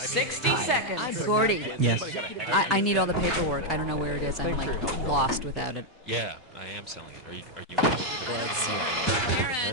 60 seconds. Gordy, Yes. I need all the paperwork. I don't know where it is. I'm like lost without it. Yeah, I am selling it. Are you? Let's see.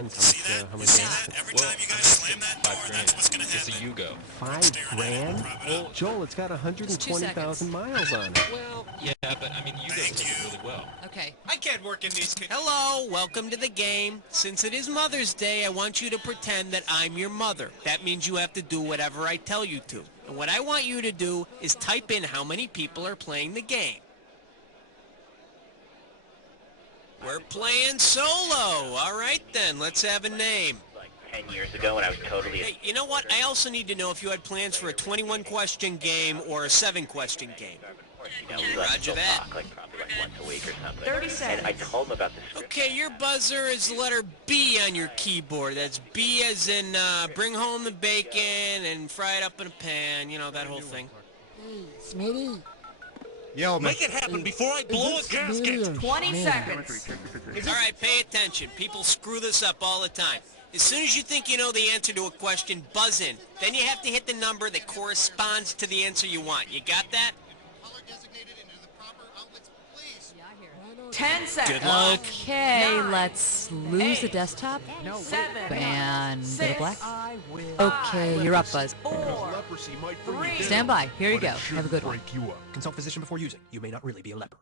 See that? You see that? Every time you guys slam that door, that's what's going to It's happen. a Yugo. $5,000? Well, Joel, it's got 120,000 miles on it. Well, yeah, but I mean, Yugo does it really well. Okay. I can't work in these. Hello, welcome to the game. Since it is Mother's Day, I want you to pretend that I'm your mother. That means you have to do whatever I tell you to. And what I want you to do is type in how many people are playing the game. We're playing solo. All right, then. Let's have a name. Like 10 years ago when I was totally... Hey, you know what? I also need to know if you had plans for a 21-question game or a 7-question game. Roger that. Talk, like probably like once a week or something. 30 seconds. And I told him about the script. Okay, your buzzer is the letter B on your keyboard. That's B as in bring home the bacon and fry it up in a pan. You know, that whole thing. Hey, Smitty. Yo, make it happen before I blow a gasket. 20 seconds. All right, pay attention. People screw this up all the time. As soon as you think you know the answer to a question, buzz in. Then you have to hit the number that corresponds to the answer you want. You got that? 10 seconds. Good luck. Okay, 9, let's lose the 8, desktop 7, and go to 6, black. Okay, you're up, Buzz. 4, 3. Stand by. Here you go. Have a good one. Consult physician before using. You may not really be a leper.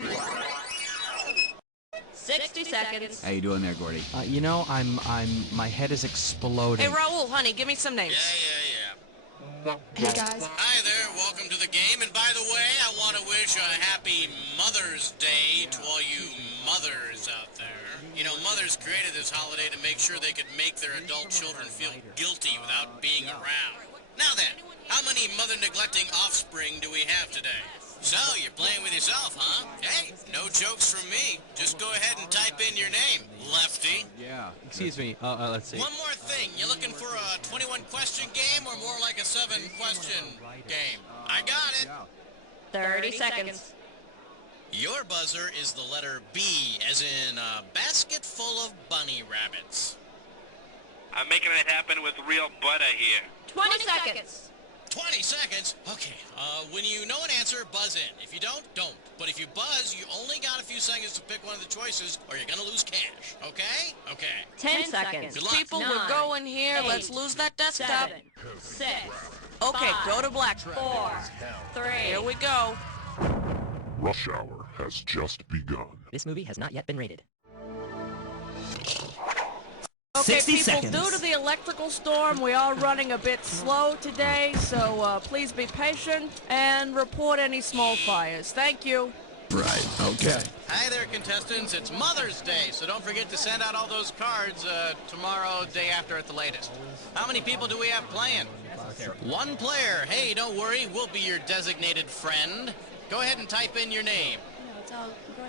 $60 seconds. How you doing there, Gordy? You know, my head is exploding. Hey, Raul, honey, give me some names. Hey, guys. Hi there, welcome to the game. And by the way, I want to wish a happy Mother's Day to all you mothers out there. You know, mothers created this holiday to make sure they could make their adult children feel guilty without being around. Now then, how many mother-neglecting offspring do we have today? So, you're playing with yourself, huh? Hey, no jokes from me. Just go ahead and type in your name, Lefty. Yeah. Excuse me. Let's see. One more thing. You looking for a 21-question game or more like a 7-question game? I got it. 30 seconds. Your buzzer is the letter B, as in a basket full of bunny rabbits. I'm making it happen with real butter here. 20 seconds. 20 seconds? Okay. When you know an answer, buzz in. If you don't, don't. But if you buzz, you only got a few seconds to pick one of the choices, or you're gonna lose cash. Okay? Okay. 10 seconds. Good luck. People, we're going here. Let's lose that desktop. 7, 6. Okay, 5, go to black. 4, 3. Here we go. Rush hour has just begun. This movie has not yet been rated. Okay, 60 people, seconds. due to the electrical storm, we are running a bit slow today, so please be patient and report any small fires. Thank you. Right. Okay. Hi there, contestants. It's Mother's Day, so don't forget to send out all those cards tomorrow, day after at the latest. How many people do we have playing? One player. Hey, don't worry. We'll be your designated friend. Go ahead and type in your name.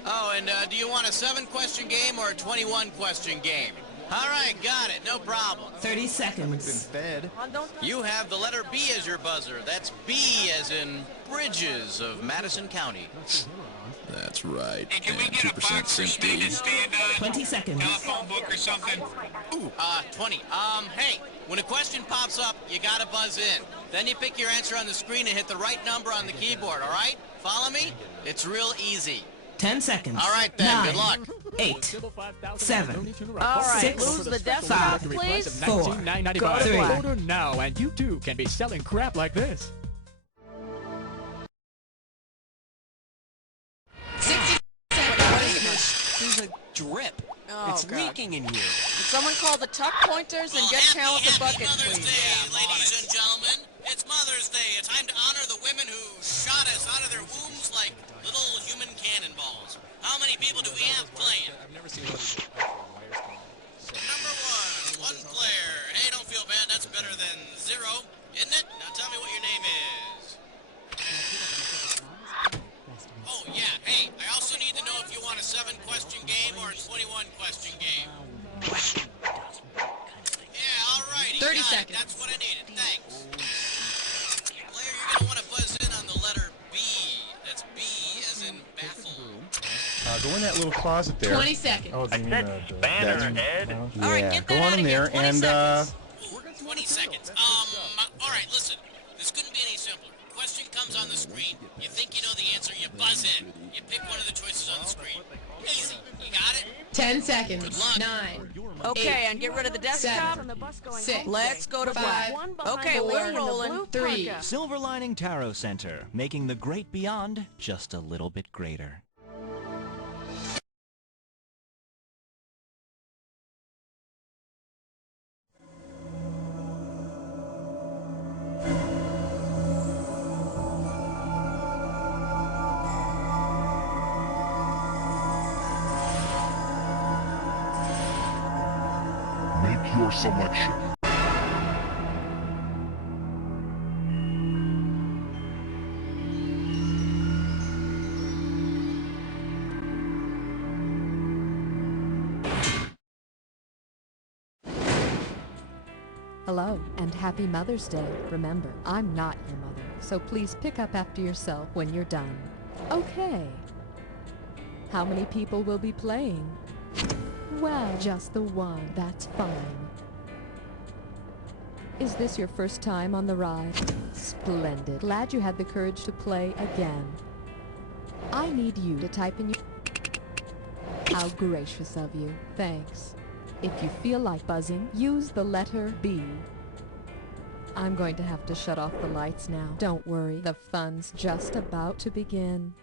Oh, and do you want a 7-question game or a 21-question game? All right, got it. No problem. 30 seconds. You have the letter B as your buzzer. That's B as in Bridges of Madison County. That's right. Hey, can we get a box for Smitty to stand on? 20 seconds. Telephone book or something? Ooh, 20. Hey, when a question pops up, you gotta buzz in. Then you pick your answer on the screen and hit the right number on the keyboard, all right? Follow me? It's real easy. 10 seconds. All right, then. 9, Good luck. 8, 7, All right, 6, lose the desktop, 5, please. 4, Go to black. Order now, and you too can be selling crap like this. 60 seconds. What is this? There's a drip. Oh, it's God. leaking in here. Can someone call the tuck pointers and get count the bucket, Mother's please? Day, ladies and gentlemen. It's Mother's Day. A time to honor the women who shot us out of their wombs like little human cannonballs. How many people do we have playing? Number 1 player. Hey, don't feel bad. That's better than 0, isn't it? Now tell me what your name is. Oh, yeah. Hey, I also need to know if you want a 7-question game or a 21-question game. Yeah, all righty. 30 got seconds. It. That's what I needed. Thanks. Player, you're going to want to buzz in on the letter B. That's B as in baffle. Go in that little closet there. 20 seconds. Oh, do you mean Banner, Ed. All right, yeah, get go that on out in of here. there 20 and seconds. 20 seconds. All right, listen. This couldn't be any simpler. Question comes on the screen. You think you know the answer, you buzz in. You pick one of the choices on the screen. Easy. You got it? 10 seconds. Good luck. 9. Okay, and get rid of the desktop. 6. Let's go to black. 5. Okay, we're rolling. 3. Silver Lining Tarot Center, making the great beyond just a little bit greater. Make your selection. Hello, and happy Mother's Day. Remember, I'm not your mother, so please pick up after yourself when you're done. Okay. How many people will be playing? Well, just the one. That's fine. Is this your first time on the ride? Splendid. Glad you had the courage to play again. I need you to type in your... How gracious of you. Thanks. If you feel like buzzing, use the letter B. I'm going to have to shut off the lights now. Don't worry, the fun's just about to begin.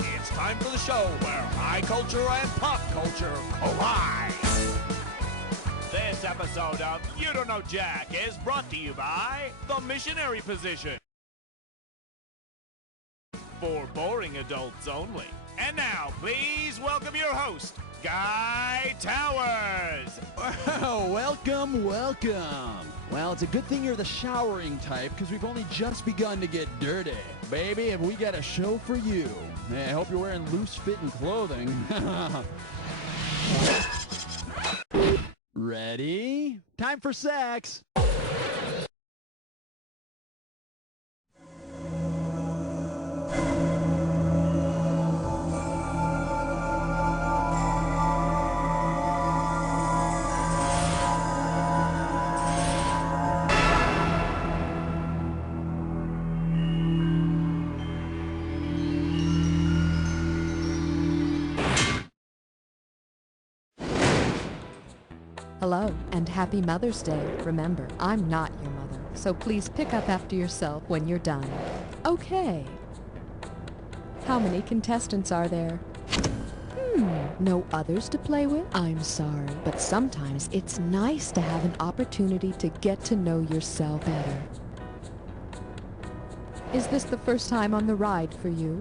It's time for the show where high culture and pop culture collide. This episode of You Don't Know Jack is brought to you by The Missionary Position. For boring adults only. And now, please welcome your host, Guy Towers. Well, welcome. Well, it's a good thing you're the showering type, because we've only just begun to get dirty. Baby, have we got a show for you. Hey, I hope you're wearing loose-fitting clothing. Ready? Time for sex. Hello, and happy Mother's Day. Remember, I'm not your mother, so please pick up after yourself when you're done. Okay. How many contestants are there? No others to play with? I'm sorry, but sometimes it's nice to have an opportunity to get to know yourself better. Is this the first time on the ride for you?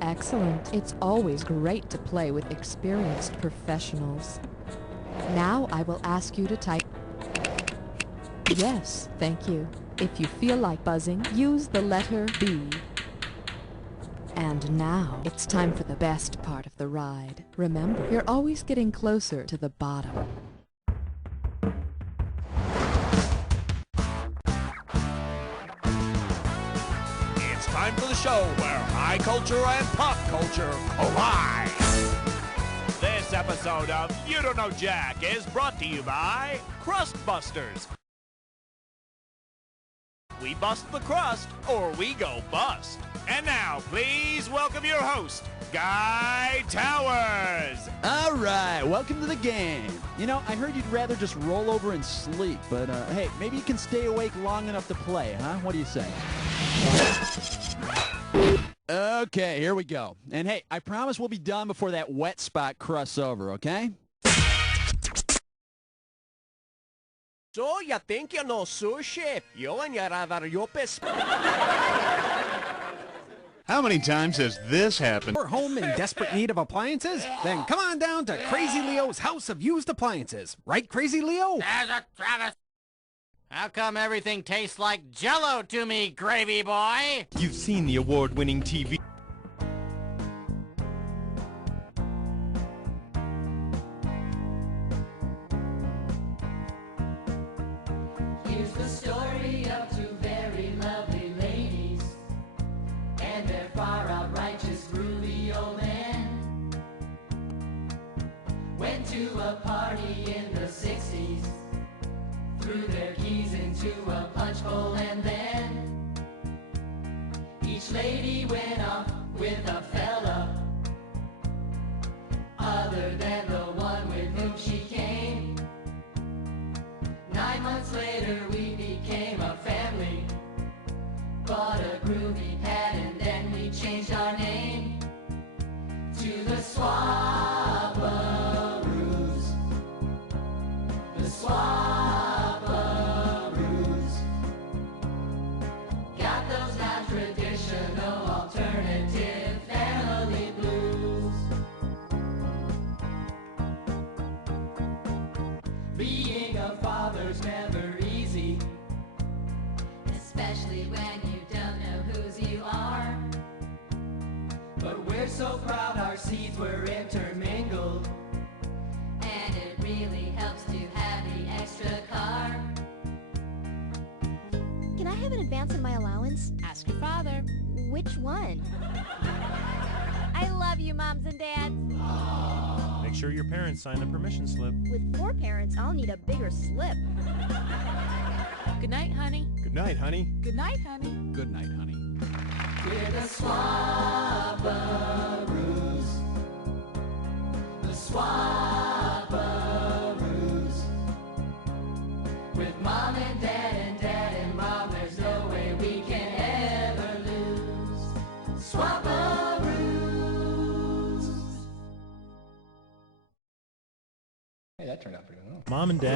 Excellent. It's always great to play with experienced professionals. Now I will ask you to type... Yes, thank you. If you feel like buzzing, use the letter B. And now, it's time for the best part of the ride. Remember, you're always getting closer to the bottom. It's time for the show where high culture and pop culture collide. This episode of You Don't Know Jack is brought to you by Crust Busters. We bust the crust, or we go bust. And now, please welcome your host, Guy Towers. All right, welcome to the game. You know, I heard you'd rather just roll over and sleep, but hey, maybe you can stay awake long enough to play, huh? What do you say? Okay, here we go. And hey, I promise we'll be done before that wet spot crusts over, okay? So, you think you know sushi? You and your other yuppies. How many times has this happened? We're home in desperate need of appliances? Then come on down to Crazy Leo's House of Used Appliances. Right, Crazy Leo? There's a Travis. How come everything tastes like Jell-O to me, gravy boy? You've seen the award-winning TV. Here's the story of two very lovely ladies and their far-out righteous groovy old man. Went to a party in the 60s, threw their keys into a punch bowl, and then each lady went off with a fella other than the one with whom she came. 9 months later we became a family, bought a groovy pad, and then we changed our name to the Swabaroos. The Swabaroos. Got those non-traditional alternative family blues. Being a father's never easy, especially when you don't know whose you are. But we're so proud our seeds were intermingled, and it really helps to have the extra car. Can I have an advance on my allowance? Ask your father. Which one? I love you, moms and dads. Make sure your parents sign a permission slip. With 4 parents, I'll need a bigger slip. Good night, honey. Good night, honey. Good night, honey. Good night, honey. We're the Swabaroos. The Swabaroos. With mom and dad and mom, there's no way we can ever lose. Swabaroos. Hey, that turned out pretty well. Mom and Dad.